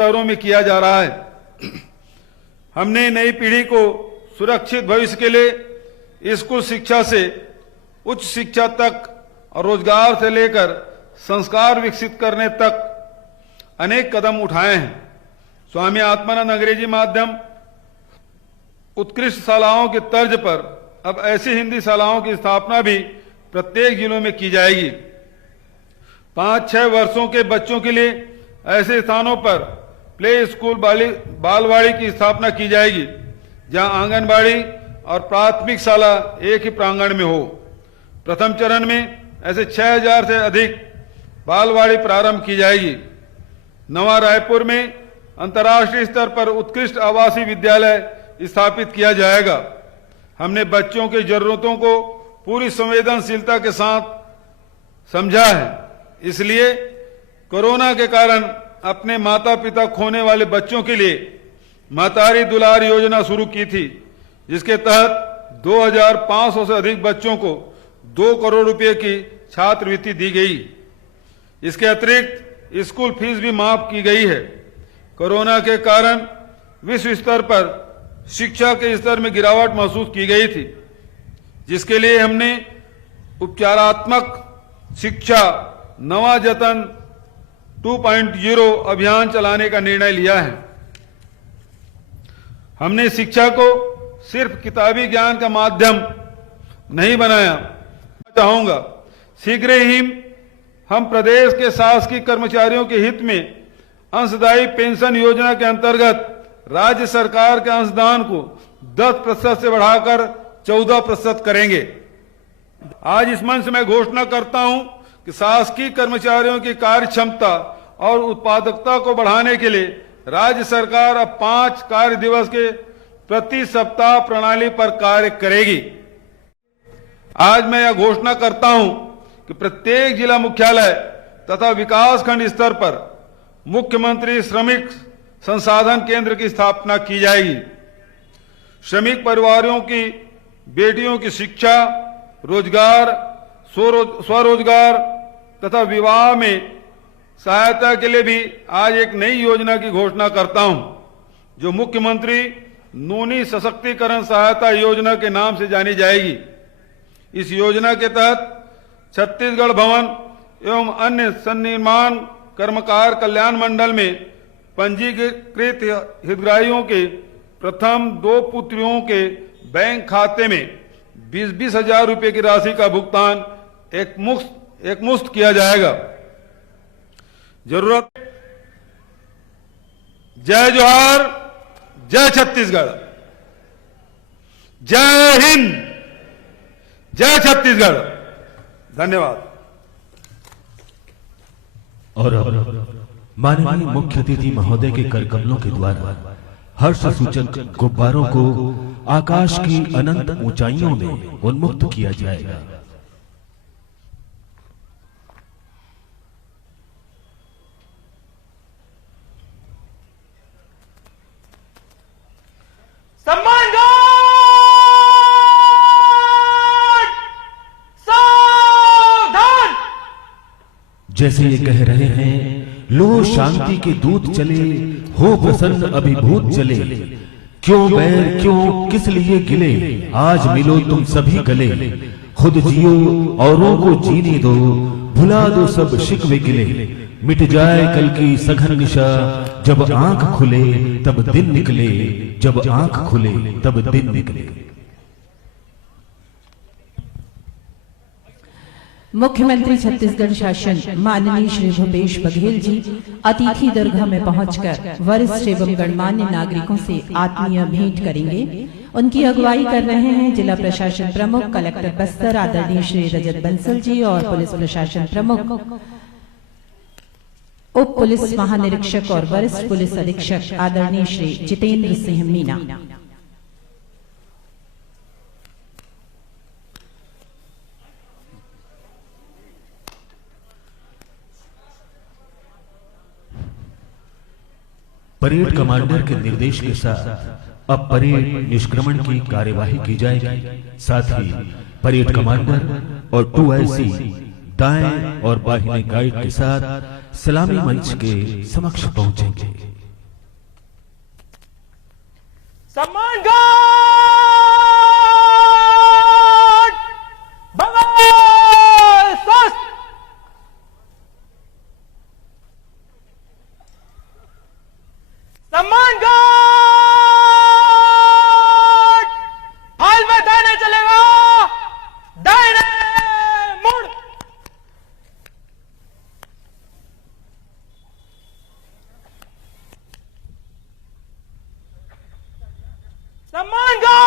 शहरों में किया जा रहा है। हमने नई पीढ़ी को सुरक्षित भविष्य के लिए स्कूल शिक्षा से उच्च शिक्षा तक और रोजगार से लेकर संस्कार विकसित करने तक अनेक कदम उठाए हैं। स्वामी आत्मानंद अंग्रेजी माध्यम उत्कृष्ट शालाओं के तर्ज पर अब ऐसी हिंदी शालाओं की स्थापना भी प्रत्येक जिलों में की जाएगी। 5-6 वर्षों के बच्चों के लिए ऐसे स्थानों पर प्ले स्कूल बालवाड़ी की स्थापना की जाएगी, जहां आंगनबाड़ी और प्राथमिक शाला एक ही प्रांगण में हो। प्रथम चरण में ऐसे 6000 से अधिक बालवाड़ी प्रारंभ की जाएगी। नवा रायपुर में अंतर्राष्ट्रीय स्तर पर उत्कृष्ट आवासीय विद्यालय स्थापित किया जाएगा। हमने बच्चों की जरूरतों को पूरी संवेदनशीलता के साथ समझा है, इसलिए कोरोना के कारण अपने माता पिता खोने वाले बच्चों के लिए महतारी दुलार योजना शुरू की थी, जिसके तहत 2500 से अधिक बच्चों को 2 करोड़ रुपए की छात्रवृत्ति दी गई। इसके अतिरिक्त स्कूल फीस भी माफ की गई है। कोरोना के कारण विश्व स्तर पर शिक्षा के स्तर में गिरावट महसूस की गई थी, जिसके लिए हमने उपचारात्मक शिक्षा नवा जतन 2.0 अभियान चलाने का निर्णय लिया है। हमने शिक्षा को सिर्फ किताबी ज्ञान का माध्यम नहीं बनाया। चाहूंगा शीघ्र ही हम प्रदेश के शासकीय कर्मचारियों के हित में अंशदायी पेंशन योजना के अंतर्गत राज्य सरकार के अंशदान को 10% से बढ़ाकर 14% करेंगे। आज इस मंच में घोषणा करता हूं कि शासकीय कर्मचारियों की कार्य क्षमता और उत्पादकता को बढ़ाने के लिए राज्य सरकार अब 5 कार्य दिवस के प्रति सप्ताह प्रणाली पर कार्य करेगी। आज मैं यह घोषणा करता हूं कि प्रत्येक जिला मुख्यालय तथा विकासखंड स्तर पर मुख्यमंत्री श्रमिक संसाधन केंद्र की स्थापना की जाएगी। श्रमिक परिवारों की बेटियों की शिक्षा, रोजगार, स्वरोजगार तथा विवाह में सहायता के लिए भी आज एक नई योजना की घोषणा करता हूं, जो मुख्यमंत्री नूनी सशक्तिकरण सहायता योजना के नाम से जानी जाएगी। इस योजना के तहत छत्तीसगढ़ भवन एवं अन्य सन्निर्माण कर्मकार कल्याण मंडल में पंजीकृत हितग्राहियों के प्रथम 2 पुत्रियों के बैंक खाते में 20-20 हजार रुपए की राशि का भुगतान एकमुश्त किया जाएगा। जरूरत। जय जोहार, जय छत्तीसगढ़, जय हिंद, जय छत्तीसगढ़। धन्यवाद। और माननीय मुख्य अतिथि महोदय के करकमलों के द्वारा हर्ष सूचक गुब्बारों को आकाश की अनंत ऊंचाइयों में उन्मुक्त किया जाएगा। सम्मान सावधान। जैसे ये कह रहे हैं, लो शांति के दूत चले, हो प्रसन्न अभिभूत चले, क्यों बैर क्यों किस लिए गिले, आज मिलो तुम सभी गले, खुद जियो औरों को जीने दो, भुला दो सब शिकवे गिले, मिट जाए कल की सघन निशा, जब आंख खुले तब दिन निकले, जब आंख खुले तब दिन निकले। मुख्यमंत्री छत्तीसगढ़ शासन माननीय श्री भूपेश बघेल जी अतिथि दरगाह में पहुंचकर वरिष्ठ एवं गणमान्य नागरिकों से आत्मीय भेंट करेंगे। उनकी अगुवाई कर रहे हैं जिला प्रशासन प्रमुख कलेक्टर बस्तर आदरणीय श्री रजत बंसल जी और पुलिस प्रशासन प्रमुख उप पुलिस महानिरीक्षक और वरिष्ठ पुलिस अधीक्षक आदरणीय श्री जितेंद्र सिंह मीना। परेड कमांडर के निर्देश के साथ अब परेड निष्क्रमण की कार्यवाही की जाएगी। साथ ही परेड कमांडर और 2IC दाएं और बाहिने गाइड के साथ सलामी मंच के समक्ष पहुंचेंगे। सम्मान घाट बंगाल स्वस्थ। सम्मान घाट हाल में दाहिने चलेगा, दाहिने मुड़। सम्मान घाट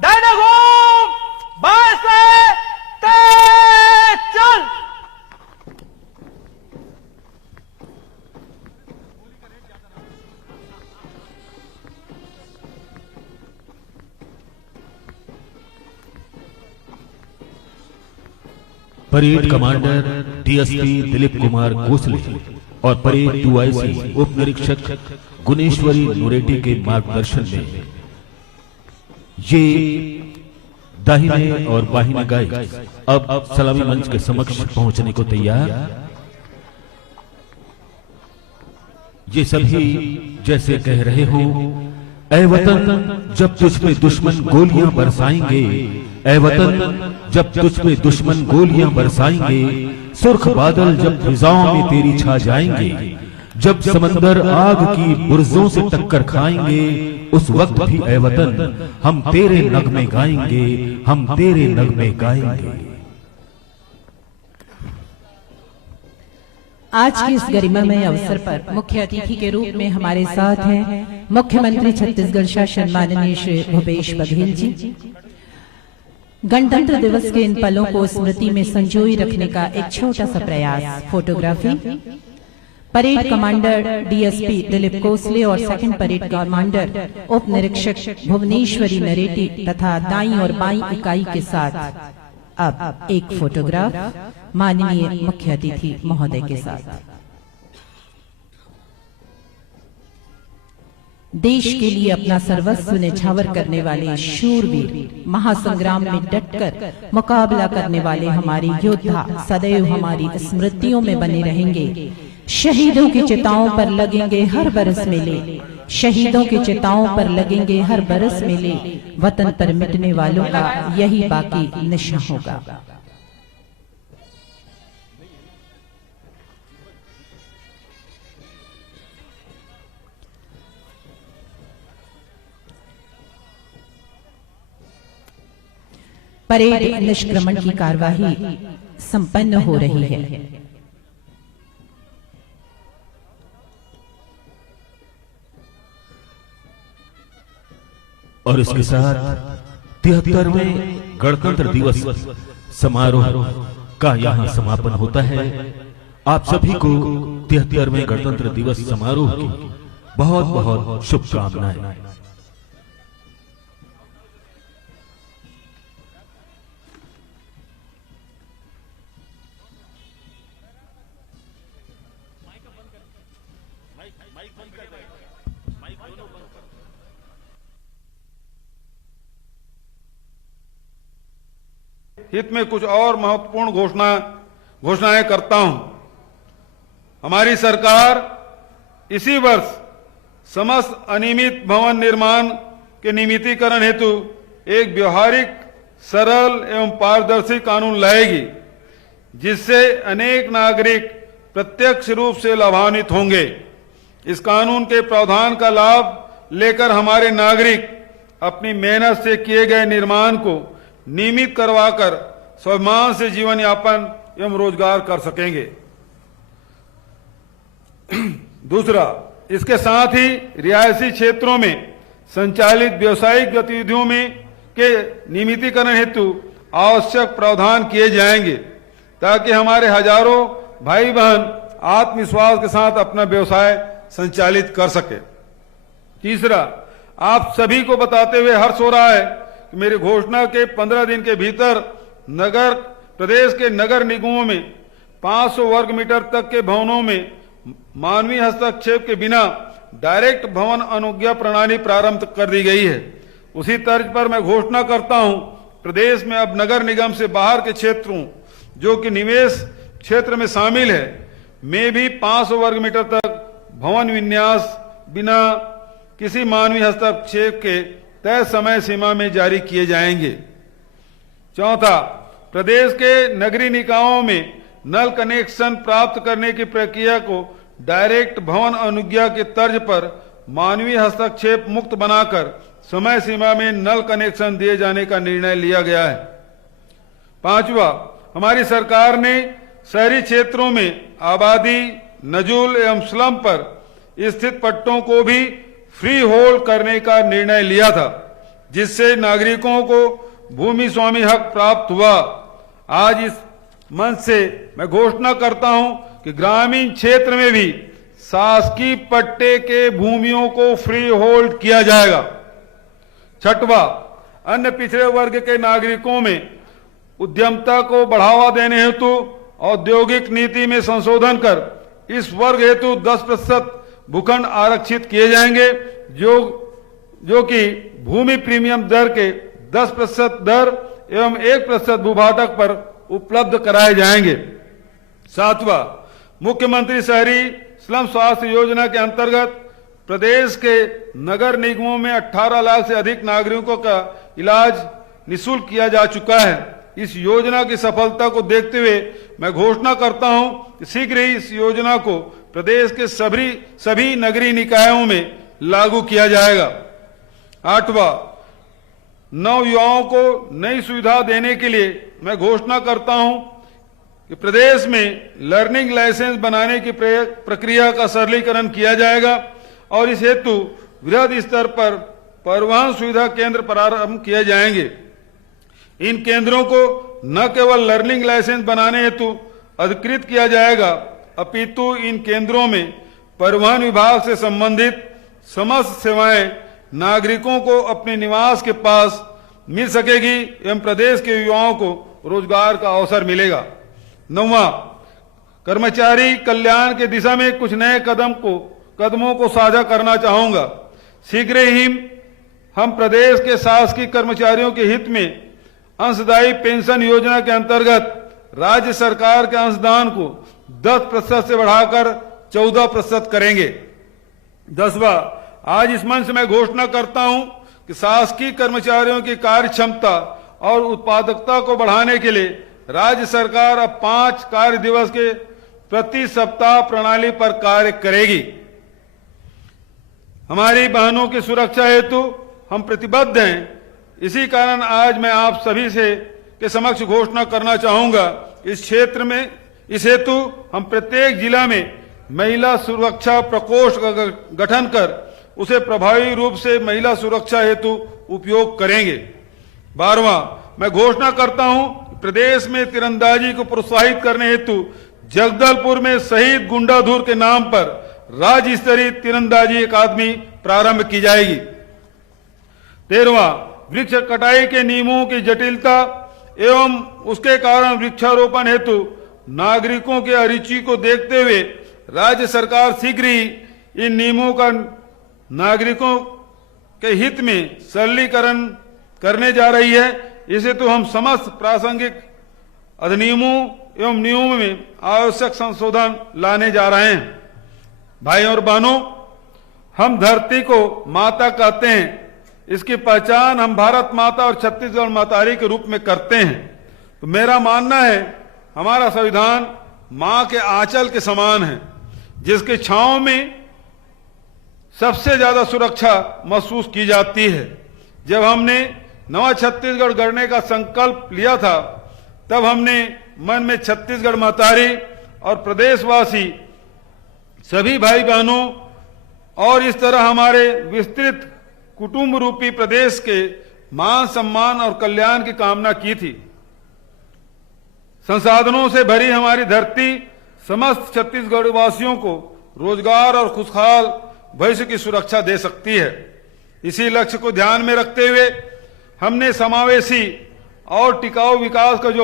दाहिने घूम, बाएं से तेज चल। Parade commander DSP Dilip Kumar Ghosale और परेड 2IC उप निरीक्षक गुणेश्वरी नुरेटी के मार्गदर्शन में ये दाहिने और बाहिने गाइड अब सलामी मंच के समक्ष पहुंचने को तैयार। ये सभी जैसे कह रहे हो, ऐ वतन जब तुझ पे दुश्मन गोलियां बरसाएंगे, ऐ वतन जब तुझ पे दुश्मन गोलियां बरसाएंगे, सुर्ख बादल जब फिजाओं में तेरी छा जाएंगे, जब समंदर आग की बुर्जों से टक्कर खाएंगे, उस वक्त भी ऐ वतन हम तेरे नगमे गाएंगे, हम तेरे नगमे गाएंगे। आज के इस गरिमामय अवसर पर मुख्य अतिथि के रूप में हमारे साथ हैं मुख्यमंत्री छत्तीसगढ़ शासन माननीय श्री भूपेश बघेल जी। गणतंत्र दिवस के इन पलों को स्मृति में संजोई रखने का एक छोटा सा प्रयास, photography. Parade commander DSP Dilip Kosle और सेकंड परेड कमांडर उप निरीक्षक भुवनेश्वरी नरेटी तथा दाईं और बाईं इकाई के साथ अब एक फोटोग्राफ माननीय मुख्य अतिथि महोदय के साथ। देश के लिए अपना सर्वस्व न्यौछावर करने वाले शूरवीर, महासंग्राम में डटकर मुकाबला करने वाले हमारे योद्धा सदैव हमारी स्मृतियों में बने रहेंगे। शहीदों की चिताओं पर लगेंगे हर बरस मेले, शहीदों की चिताओं पर लगेंगे हर बरस मेले, वतन पर मिटने वालों का यही बाकी निशा होगा। परेड निष्क्रमण की कार्यवाही संपन्न हो रही है। और इसके साथ 73वें गणतंत्र दिवस समारोह का यहाँ समापन होता है। आप सभी को 73वें गणतंत्र दिवस समारोह की बहुत बहुत शुभकामनाएं। हित में कुछ और महत्वपूर्ण घोषणाएं करता हूं। हमारी सरकार इसी वर्ष समस्त अनियमित भवन निर्माण के नियमितीकरण हेतु एक व्यवहारिक, सरल एवं पारदर्शी कानून लाएगी, जिससे अनेक नागरिक प्रत्यक्ष रूप से लाभान्वित होंगे। इस कानून के प्रावधान का लाभ लेकर हमारे नागरिक अपनी मेहनत से किए गए निर्माण को नियमित करवाकर स्वाभिमान से जीवन यापन एवं रोजगार कर सकेंगे। दूसरा, इसके साथ ही रिहायशी क्षेत्रों में संचालित व्यावसायिक गतिविधियों में के नियमितीकरण हेतु आवश्यक प्रावधान किए जाएंगे, ताकि हमारे हजारों भाई बहन आत्मविश्वास के साथ अपना व्यवसाय संचालित कर सके। तीसरा, आप सभी को बताते हुए हर्ष हो रहा है कि मेरी घोषणा के 15 दिन के भीतर प्रदेश के नगर निगमों में 500 वर्ग मीटर तक के भवनों में मानवीय हस्तक्षेप के बिना डायरेक्ट भवन अनुज्ञा प्रणाली प्रारंभ कर दी गई है। उसी तर्ज पर मैं घोषणा करता हूं, प्रदेश में अब नगर निगम से बाहर के क्षेत्रों जो कि निवेश क्षेत्र में शामिल है में भी 500 वर्ग मीटर तक भवन विन्यास बिना किसी मानवीय हस्तक्षेप के तय समय सीमा में जारी किए जाएंगे। चौथा, प्रदेश के नगरीय निकायों में नल कनेक्शन प्राप्त करने की प्रक्रिया को डायरेक्ट भवन अनुज्ञा के तर्ज पर मानवीय हस्तक्षेप मुक्त बनाकर समय सीमा में नल कनेक्शन दिए जाने का निर्णय लिया गया है। पांचवा, हमारी सरकार ने शहरी क्षेत्रों में आबादी, नजूल एवं स्लम पर स्थित पट्टों को भी फ्री होल्ड करने का निर्णय लिया था, जिससे नागरिकों को भूमि स्वामी हक प्राप्त हुआ। आज इस मंच से मैं घोषणा करता हूं कि ग्रामीण क्षेत्र में भी शासकीय पट्टे के भूमियों को फ्री होल्ड किया जाएगा। छठवा, अन्य पिछड़े वर्ग के नागरिकों में उद्यमता को बढ़ावा देने हेतु औद्योगिक नीति में संशोधन कर इस वर्ग हेतु 10% भूखंड आरक्षित किए जाएंगे, जो कि भूमि प्रीमियम दर के 10% दर एवं 1% भूभाटक पर उपलब्ध कराए जाएंगे। सातवां, मुख्यमंत्री शहरी स्लम स्वास्थ्य योजना के अंतर्गत प्रदेश के नगर निगमों में 18 लाख से अधिक नागरिकों का इलाज निःशुल्क किया जा चुका है। इस योजना की सफलता को देखते हुए मैं घोषणा करता हूं कि शीघ्र ही इस योजना को प्रदेश के सभी नगरीय निकायों में लागू किया जाएगा। आठवां, नव युवाओं को नई सुविधा देने के लिए मैं घोषणा करता हूं कि प्रदेश में लर्निंग लाइसेंस बनाने की प्रक्रिया का सरलीकरण किया जाएगा और इस हेतु वृहद स्तर पर परिवहन सुविधा केंद्र प्रारंभ किए जाएंगे। इन केंद्रों को न केवल लर्निंग लाइसेंस बनाने हेतु अधिकृत किया जाएगा, अपितु इन केंद्रों में परिवहन विभाग से संबंधित समस्त सेवाएं नागरिकों को अपने निवास के पास मिल सकेगी एवं प्रदेश के युवाओं को रोजगार का अवसर मिलेगा। नौवां, कर्मचारी कल्याण की दिशा में कुछ नए कदमों को साझा करना चाहूंगा। शीघ्र ही हम प्रदेश के शासकीय कर्मचारियों के हित में अंशदायी पेंशन योजना के अंतर्गत राज्य सरकार के अंशदान को 10% से बढ़ाकर 14% करेंगे। 10वां, आज इस मंच से मैं घोषणा करता हूं कि शासकीय कर्मचारियों की कार्य क्षमता और उत्पादकता को बढ़ाने के लिए राज्य सरकार अब 5 कार्य दिवस के प्रति सप्ताह प्रणाली पर कार्य करेगी। हमारी बहनों की सुरक्षा हेतु हम प्रतिबद्ध हैं। इसी कारण आज मैं आप सभी के समक्ष घोषणा करना चाहूंगा, इस हेतु हम प्रत्येक जिला में महिला सुरक्षा प्रकोष्ठ का गठन कर उसे प्रभावी रूप से महिला सुरक्षा हेतु उपयोग करेंगे। 12वां, मैं घोषणा करता हूं कि प्रदेश में तीरंदाजी को प्रोत्साहित करने हेतु जगदलपुर में शहीद गुंडाधुर के नाम पर राज्य स्तरीय तीरंदाजी अकादमी प्रारंभ की जाएगी। 13वां, वृक्ष कटाई के नियमों की जटिलता एवं उसके कारण वृक्षारोपण हेतु नागरिकों के अरुचि को देखते हुए राज्य सरकार शीघ्र ही इन नियमों का नागरिकों के हित में सरलीकरण करने जा रही है। इसे तो हम समस्त प्रासंगिक अधिनियमों एवं नियमों में आवश्यक संशोधन लाने जा रहे हैं। भाई और बहनों, हम धरती को माता कहते हैं। इसकी पहचान हम भारत माता और छत्तीसगढ़ मातारी के रूप में करते हैं। तो मेरा मानना है हमारा संविधान मां के आंचल के समान है, जिसके छांव में सबसे ज्यादा सुरक्षा महसूस की जाती है। जब हमने नवा छत्तीसगढ़ गढ़ने का संकल्प लिया था, तब हमने मन में छत्तीसगढ़ मातारी और प्रदेशवासी सभी भाई बहनों और इस तरह हमारे विस्तृत कुटुंब रूपी प्रदेश के मान सम्मान और कल्याण की कामना की थी। संसाधनों से भरी हमारी धरती समस्त छत्तीसगढ़ वासियों को रोजगार और खुशहाल भविष्य की सुरक्षा दे सकती है। इसी लक्ष्य को ध्यान में रखते हुए हमने समावेशी और टिकाऊ विकास का जो